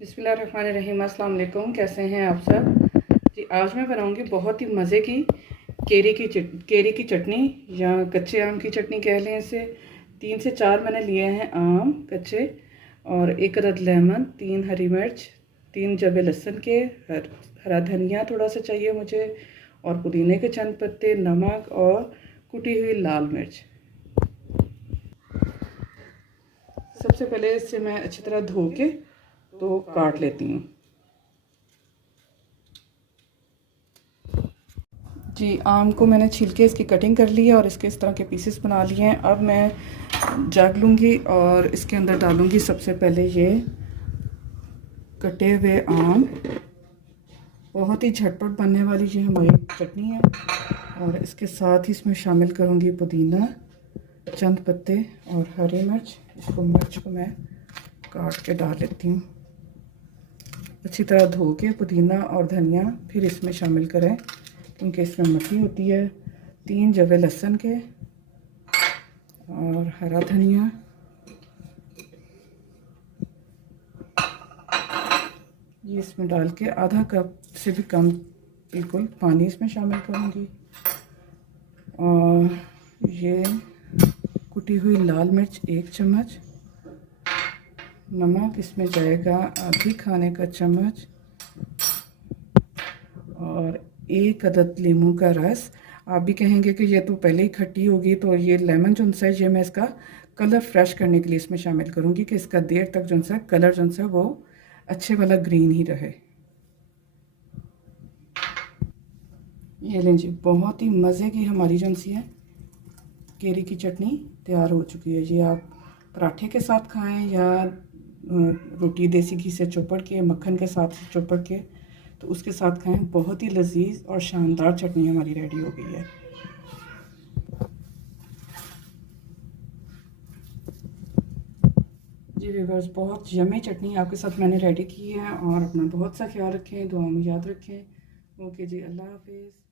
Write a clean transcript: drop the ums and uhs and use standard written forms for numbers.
बिस्मिल्लाहिर्रहमानिर्रहीम। अस्सलाम वालेकुम। कैसे हैं आप सब जी। आज मैं बनाऊंगी बहुत ही मज़े की केरी की चटनी या कच्चे आम की चटनी कह लें इसे। 3 से 4 मैंने लिए हैं आम कच्चे और 1 अदद लेमन, 3 हरी मिर्च, 3 जबे लहसुन के, हरा धनिया थोड़ा सा चाहिए मुझे, और पुदीने के चंद पत्ते, नमक और कुटी हुई लाल मिर्च। सबसे पहले इसे मैं अच्छी तरह धो के तो काट लेती हूँ जी। आम को मैंने छील के इसकी कटिंग कर ली है और इसके इस तरह के पीसेस बना लिए हैं। अब मैं जग लूँगी और इसके अंदर डालूँगी सबसे पहले ये कटे हुए आम। बहुत ही झटपट बनने वाली ये हमारी चटनी है। और इसके साथ ही इसमें शामिल करूँगी पुदीना, चंद पत्ते और हरी मिर्च। इसको मिर्च को मैं काट के डाल लेती हूँ। अच्छी तरह धो के पुदीना और धनिया फिर इसमें शामिल करें क्योंकि इसमें मक्खी होती है। 3 जवे लहसुन के और हरा धनिया, ये इसमें डाल के आधा कप से भी कम बिल्कुल पानी इसमें शामिल करूँगी। और ये कुटी हुई लाल मिर्च 1 चम्मच, नमक इसमें जाएगा आधी खाने का चम्मच, और 1 अदद नींबू का रस। आप भी कहेंगे कि ये तो पहले ही खट्टी होगी, तो ये लेमन जो सा ये मैं इसका कलर फ्रेश करने के लिए इसमें शामिल करूँगी कि इसका देर तक जो सा कलर जो सा वो अच्छे वाला ग्रीन ही रहे। ये लें जी, बहुत ही मज़े की हमारी जो सी है केरी की चटनी तैयार हो चुकी है। ये आप पराठे के साथ खाएं या रोटी देसी घी से चौपड़ के, मक्खन के साथ चौपड़ के, तो उसके साथ खाएं। बहुत ही लजीज और शानदार चटनी हमारी रेडी हो गई है। जी व्यूअर्स, बहुत यम्मी चटनी आपके साथ मैंने रेडी की है। और अपना बहुत सा ख्याल रखें, दुआ में याद रखें। ओके जी, अल्लाह हाफिज़।